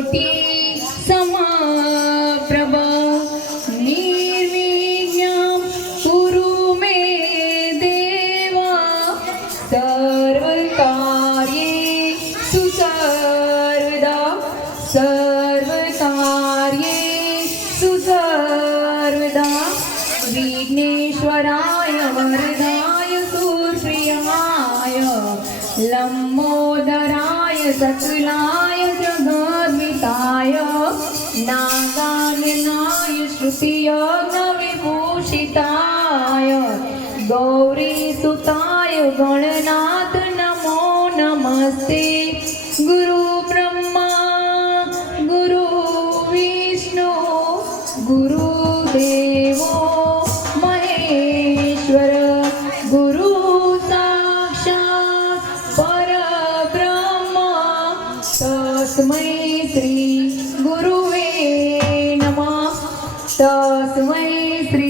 कोटि समप्रभ निर्विघ्नं कुरु मे देवा सर्वकार्येषु सर्वदा सर्वकार्येषु सर्वदा विघ्नेश्वराय वरदाय सुप्रियाय लंबोदराय सकलाय जगद्विताय नागाननाय श्रुतियोगविभूषिताय गौरीसुताय गणनाथ नमो नमस्ते। गुरु ब्रह्मा गुरु विष्णु गुरुदेवो महेश्वर गुरु साक्षात् परब्रह्म तस्मै श्री गुरुवे नमः तस्मै श्री